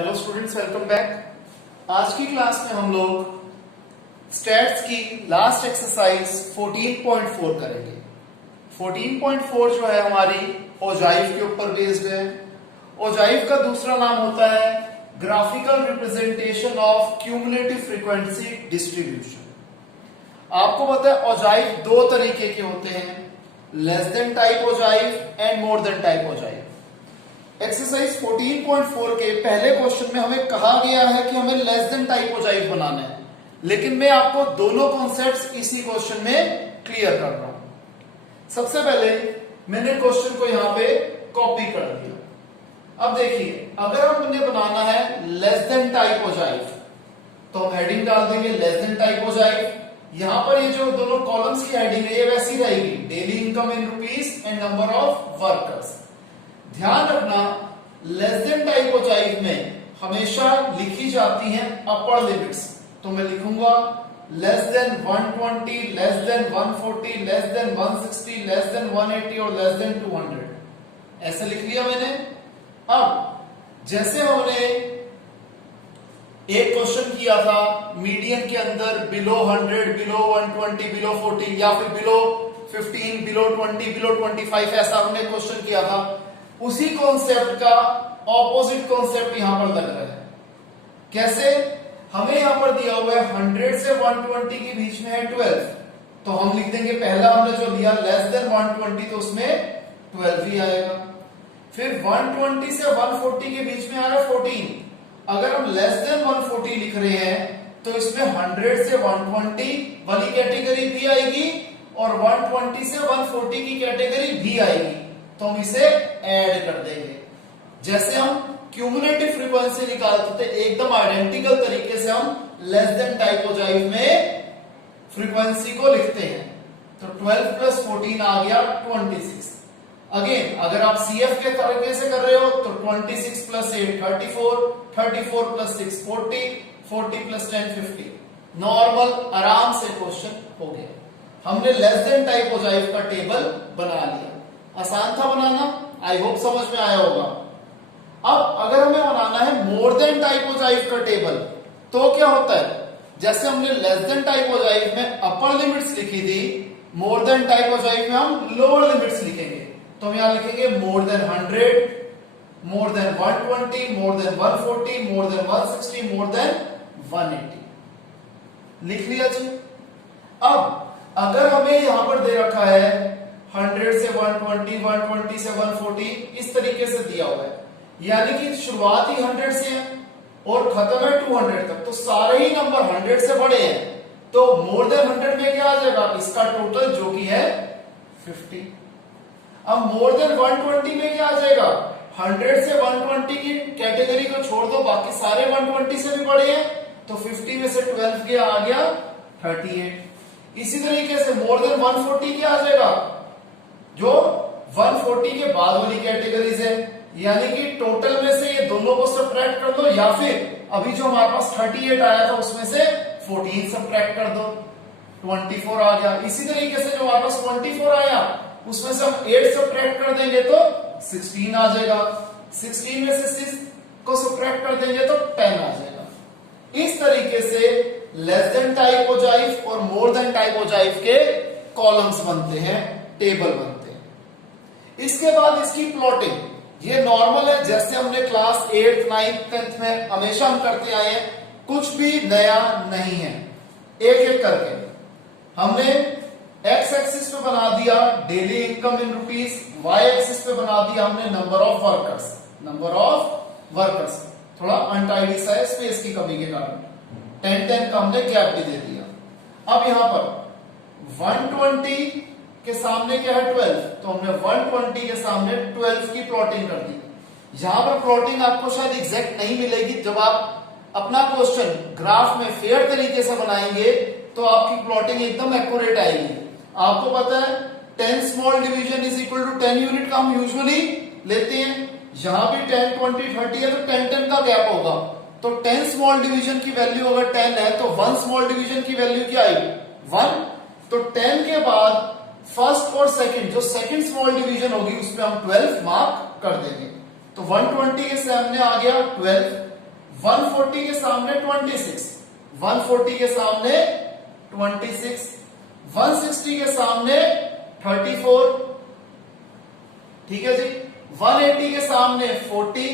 Hello students, welcome back. आज की class में हम लोग स्टैट्स की लास्ट एक्सरसाइज 14.4 करेंगे। 14.4 जो है हमारी ओजाइव के ऊपर बेस्ड है। ओजाइव का दूसरा नाम होता है graphical representation of cumulative frequency distribution. आपको पता है ओजाइव दो तरीके के होते हैं, less than type ogive and more than type ogive. Exercise 14.4 के पहले क्वेश्चन में हमें कहा गया है कि हमें लेस देन टाइप ओजाइव बनाना है, लेकिन मैं आपको दोनों कॉन्सेप्ट्स इसी क्वेश्चन में क्लियर कर रहा हूं। सबसे पहले मैंने क्वेश्चन को यहां पे कॉपी कर दिया। अब देखिए, अगर हमने बनाना है लेस देन टाइप ओजाइव तो हम हेडिंग डाल देंगे लेस देन टाइप ओजाइव। यहां पर ये जो दोनों कॉलम्स की हेडिंग है ये वैसी रहेगी, daily income in rupees and number of workers. ध्यान रखना, लेस देन टाइप ओजाइव में हमेशा लिखी जाती हैं अपर लिमिट्स। तो मैं लिखूंगा less than 120, less than 140, less than 160, less than 180 और लेस देन 200, ऐसे लिख लिया मैंने। अब जैसे हमने एक क्वेश्चन किया था मीडियन के अंदर बिलो 100, बिलो 120, बिलो 40 या फिर बिलो 15, बिलो 20, बिलो 25, ऐसा हमने क्वेश्चन किया था। उसी कॉन्सेप्ट का ऑपोजिट कॉन्सेप्ट यहां पर लग रहा है। कैसे? हमें यहां पर दिया हुआ है 100 से 120 के बीच में है 12, तो हम लिख देंगे पहला हमने जो लिया लेस देन 120 तो उसमें 12 ही आएगा। फिर 120 से 140 के बीच में आ रहा है 14। अगर हम लेस देन 140 लिख रहे हैं तो इसमें 100 से 120 वाली कैटेगरी भी आएगी और 120 से 140 की कैटेगरी भी आएगी, तो हम इसे ऐड कर देंगे। जैसे हम क्यूमुलेटिव फ्रीक्वेंसी निकालते थे एकदम आइडेंटिकल तरीके से हम लेस देन टाइप ओजाइव में फ्रीक्वेंसी को लिखते हैं। तो 12 प्लस 14 आ गया 26। अगेन अगर आप सीएफ के तरीके से कर रहे हो तो 26 प्लस 8 34, 34 प्लस 6 40, 40 प्लस 10 50। नॉर्मल आराम से क्वेश्चन हो गया। हमने लेस देन टाइप ओजाइव का टेबल बना लिया। आसान था बनाना, आई होप समझ में आया होगा। अब अगर हमें बनाना है मोर देन टाइप ओजाइव का टेबल तो क्या होता है? जैसे हमने लेस देन टाइप ओजाइव में अपर लिमिट्स लिखी थी, मोर देन टाइप ओजाइव में हम लोअर लिमिट्स लिखेंगे। तो हम यहां लिखेंगे more than 100, more than 120, more than 140, more than 160, more than 180। लिख लिया जी। अब अगर हमें यहां पर दे रखा है 100 से 120, 120 से 140, इस तरीके से दिया हुआ है, यानी कि शुरुआत ही 100 से है और खत्म है 200 तक, तो सारे ही नंबर 100 से बड़े हैं। तो मोर देन 100 में क्या आ जाएगा? इसका टोटल जो कि है 50। अब मोर देन 120 में क्या आ जाएगा? 100 से 120 की कैटेगरी को छोड़ दो, बाकी सारे 120 से भी बड़े हैं, तो 50 में से 12 गया आ गया 38। इसी तरीके से मोर देन 140 क्या आ जाएगा? जो 140 के बाद वाली कैटेगरीज है, यानी कि टोटल में से ये दोनों को सब्ट्रैक्ट कर दो, या फिर अभी जो हमारे पास 38 आया था उसमें से 14 सब्ट्रैक्ट कर दो, 24 आ गया। इसी तरीके से जो हमारे पास 24 आया उसमें से हम 8 सब्ट्रैक्ट कर देंगे तो 16 आ जाएगा। 16 में से 6 को सब्ट्रैक्ट कर देंगे तो 10 आ जाएगा। इस तरीके से लेस देन टाइप ओजाइव और मोर देन टाइप ओजाइव के कॉलम्स बनते हैं, टेबल बनते हैं। इसके बाद इसकी प्लॉटिंग, ये नॉर्मल है जैसे हमने क्लास 8th 9th 10th में हमेशा हम करते आए हैं, कुछ भी नया नहीं है। एक एक करके हमने एक्स एक्सिस पे बना दिया daily income in rupees, Y axis पे बना दिया हमने number of workers. Number of workers थोड़ा अनटाइडी सा है स्पेस की कमी के कारण, 10-10 का हमने गैप भी दे दिया। अब यहां पर 120 के सामने क्या है 12, तो हमने 120 के सामने 12 की प्लॉटिंग कर दी। यहां पर प्लॉटिंग आपको शायद एग्जैक्ट नहीं मिलेगी, जब आप अपना क्वेश्चन ग्राफ में फेयर तरीके से बनाएंगे तो आपकी प्लॉटिंग एकदम एक्यूरेट आएगी। आपको पता है 10 small division is equal to 10 unit का हम यूजुअली लेते हैं। यहां भी 10, 20, 30 है तो 10-10 का गैप होगा, तो 10 स्मॉल डिवीजन की वैल्यू अगर 10 है तो 1 स्मॉल डिवीजन की वैल्यू क्या आई? 1। तो 10 के बाद फर्स्ट और सेकंड, जो सेकंड स्मॉल डिवीजन होगी उस पर हम 12 मार्क कर देंगे। तो 120 के सामने आ गया 12, 140 के सामने 26, 140 के सामने 26, 160 के सामने 34, ठीक है जी, 180 के सामने 40,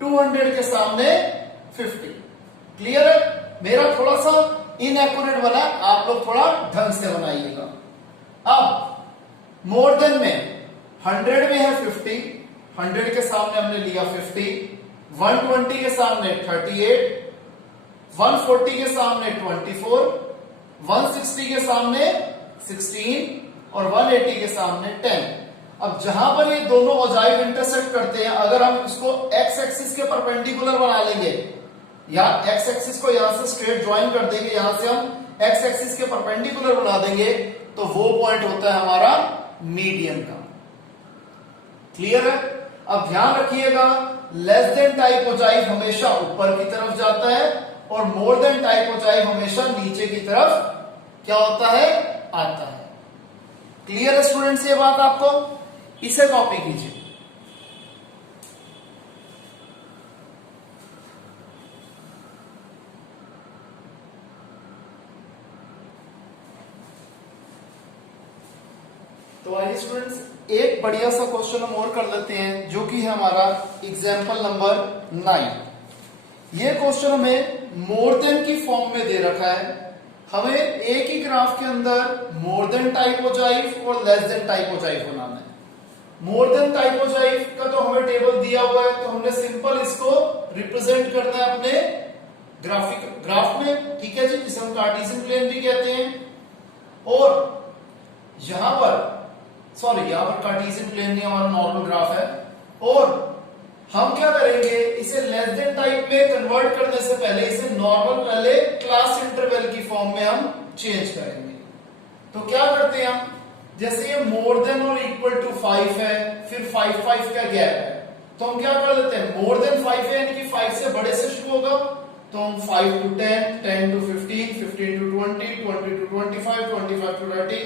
200 के सामने 50। क्लियर है? मेरा थोड़ा सा इनएक्यूरेट बना, आप लोग थोड़ा ढंग से बनाइएगा। अब मोर देन में 100 में है 50, 100 के सामने हमने लिया 50, 120 के सामने 38, 140 के सामने 24, 160 के सामने 16 और 180 के सामने 10। अब जहां पर ये दोनों औजाइफ इंटरसेक्ट करते हैं, अगर हम इसको एक्स एक्सिस के परपेंडिकुलर बना लेंगे, या एक्स एक्सिस को यहां से स्ट्रेट ज्वाइन कर देंगे, यहां से हम एक्स एक्सिस के परपेंडिकुलर बना देंगे, तो वो पॉइंट होता है हमारा मीडियन का। क्लियर है? अब ध्यान रखिएगा, लेस देन टाइप औजाइफ हमेशा ऊपर की तरफ जाता है और मोर देन टाइप औजाइफ हमेशा नीचे की तरफ क्या होता है, आता है। क्लियर है स्टूडेंट्स ये बात आपको? इसे कॉपी कीजिए। तो आइए स्टूडेंट्स, एक बढ़िया सा क्वेश्चन हम और कर लेते हैं, जो कि है हमारा एग्जाम्पल नंबर 9। ये क्वेश्चन हमें मोर देन की फॉर्म में दे रखा है। हमें एक ही ग्राफ के अंदर मोर देन टाइप औजाइफ और लेस देन टाइप औजाइफ बनाना है। मोर देन टाइप औजाइफ का तो हमें टेबल दिया हुआ है, तो हमने सिंपल इसको रिप्रेजेंट करना है अपने ग्राफ में, ठीक है जी, जिसे हम कार्टेशियन प्लेन भी कहते हैं। और यहां पर यहां पर कार्टेशियन प्लेन नहीं, हमारा नॉर्मल ग्राफ है। और हम क्या करेंगे, इसे लेस देन टाइप में कन्वर्ट करने से पहले इसे नॉर्मल पहले क्लास इंटरवल की फॉर्म में हम चेंज करेंगे। तो क्या करते हैं हम, जैसे ये मोर देन और इक्वल टू 5 है, फिर 5 5 का गैप है, तो हम क्या कर लेते हैं, मोर देन 5 है यानी कि 5 से बड़े से शुरू होगा, तो हम 5 to 10, 10 to 15, 15 to 20, 20 to 25, 25 to 30,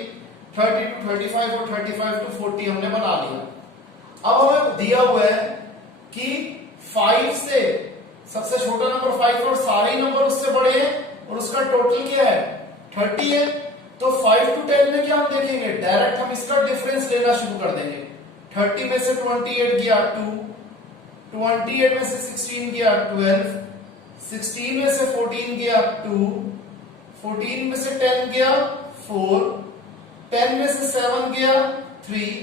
30 to 35 और 35 to 40 हमने बना लिया। अब हमें दिया हुआ है कि 5 से सबसे छोटा नंबर 5 और सारे नंबर उससे बड़े हैं और उसका टोटल क्या है 30 है। तो 5 to 10 में क्या हम देखेंगे, डायरेक्ट हम इसका डिफरेंस लेना शुरू कर देंगे। 30 में से 28 गया 2, 28 में से 16 गया 12, 16 में से 14 गया 2, 14 में से 10 गया 4, 10 में से 7 गया 3,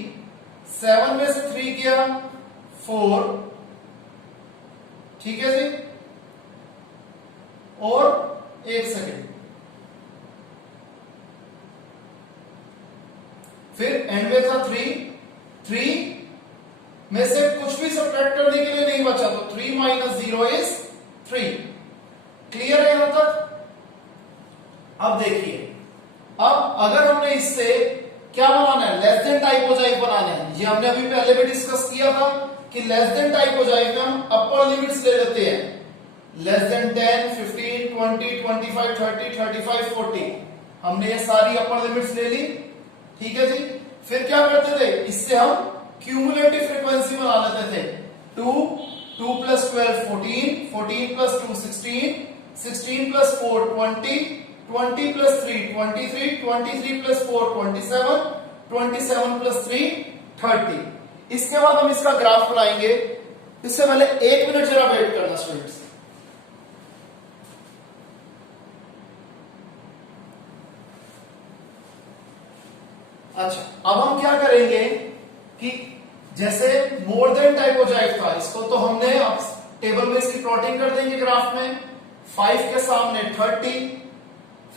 7 में से 3 गया 4, ठीक है जी। और एक सेकेंड, फिर एंड में था 3 में से कुछ भी सब्ट्रैक्ट करने के लिए नहीं बचा, तो 3 - 0 इज 3। क्लियर है यहां तक? अब देखिए, अब अगर हमने इससे क्या बनाना है, लेस देन टाइप औजाइफ बनाना है। ये हमने अभी पहले भी डिस्कस किया था कि लेस देन टाइप औजाइफ में हम अपर लिमिट्स ले लेते हैं, लेस देन 10, 15, 20, 25, 30, 35, 40। हमने ये सारी अपर लिमिट्स ले ली, ठीक है जी। फिर क्या करते थे, इससे हम क्यूमुलेटिव फ्रीक्वेंसी बना लेते थे। 2 + 12 14, 14 + 2 16, 16 + 4 20, 20 + 3 23, 23 + 4 27, 27 + 3 30। इसके बाद हम इसका ग्राफ बनाएंगे। इससे पहले 1 मिनट जरा वेट करना स्टूडेंट्स। अच्छा, अब हम क्या करेंगे कि जैसे मोर देन टाइप औजाइफ था, इसको तो हमने अब टेबल में इसकी प्लॉटिंग कर देंगे ग्राफ में। 5 के सामने 30,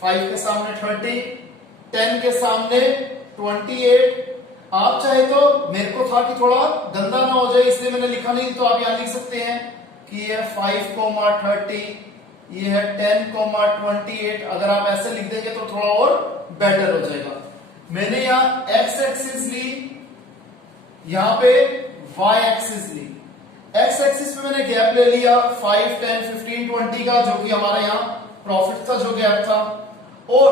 5 के सामने 30, 10 के सामने 28। आप चाहे तो, मेरे को था कि थोड़ा गंदा ना हो जाए इसलिए मैंने लिखा नहीं, तो आप यहां लिख सकते हैं कि ये 5,30, ये है 10,28। अगर आप ऐसे लिख देंगे तो थोड़ा और बेटर हो जाएगा। मैंने यहां एक्स एक्सिस ली, यहां पे वाई एक्सिस ली। एक्स एक्सिस पे मैंने गैप ले लिया 5, 10, 15, 20 का, जो कि हमारे यहां प्रॉफिट था, जो गैप था। और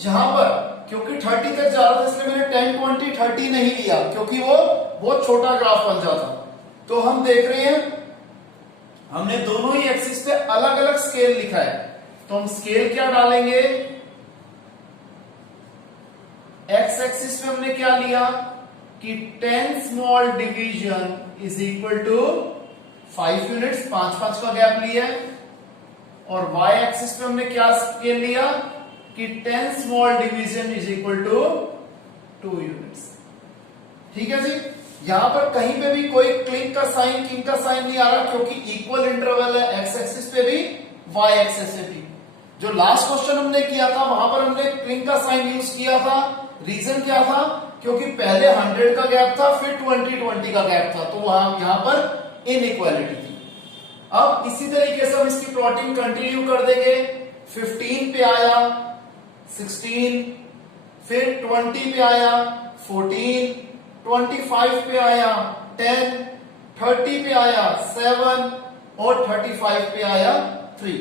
यहां पर क्योंकि 30 तक जा रहा था इसलिए मैंने 10, 20, 30 नहीं लिया, क्योंकि वो बहुत छोटा ग्राफ बन जाता। तो हम देख रहे हैं हमने दोनों ही एक्सिस पे अलग अलग स्केल लिखा है, तो हम स्केल क्या डालेंगे, एक्स एक्सिस पे हमने क्या लिया कि 10 small division is equal to 5 units, 5 का गैप लिया है। और y एक्सिस पे हमने क्या स्केल लिया कि 10 small division is equal to 2 units. ठीक है जी, यहां पर कहीं पे भी कोई क्लिंक का साइन किंग का साइन नहीं आ रहा, क्योंकि इक्वल इंटरवल है एक्स एक्सिस पे भी y एक्सिस पे भी। जो लास्ट क्वेश्चन हमने किया था वहां पर हमने क्लिंक का साइन यूज किया था, रीजन क्या था, क्योंकि पहले 100 का गैप था, फिर 20 का गैप था, तो वहां यहां पर इनइक्वालिटी थी। अब इसी तरीके से हम इसकी प्लॉटिंग कंटिन्यू कर देंगे। 15 पे आया 16, फिर 20 पे आया 14, 25 पे आया 10, 30 पे आया 7 और 35 पे आया 3।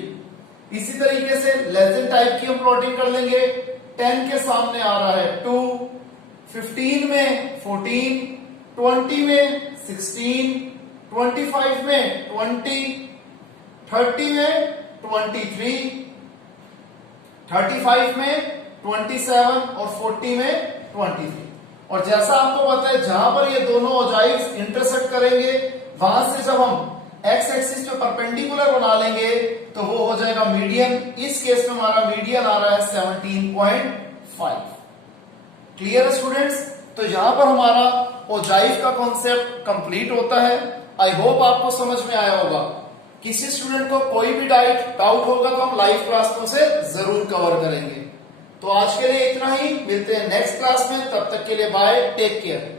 इसी तरीके से लेस देन टाइप की हम प्लॉटिंग कर लेंगे। 10 के सामने आ रहा है 2, 15 में 14, 20 में 16, 25 में 20, 30 में 23, 35 में 27 और 40 में 23। और जैसा आपको पता है जहां पर ये दोनों ओजाइव्स इंटरसेक्ट करेंगे वहां से जब हम एक्स एक्सिस पे परपेंडिकुलर बना लेंगे तो वो हो जाएगा मीडियन। इस केस में हमारा मीडियन आ रहा है 17.5। क्लियर है स्टूडेंट्स? तो यहां पर हमारा ओजाइव का कॉन्सेप्ट कंप्लीट होता है। आई होप आपको समझ में आया होगा। किसी स्टूडेंट को कोई भी डाउट होगा तो हम लाइव क्लास में उसे जरूर कवर करेंगे। तो आज के लिए इतना ही, मिलते हैं नेक्स्ट क्लास में, तब तक के लिए बाय, टेक केयर।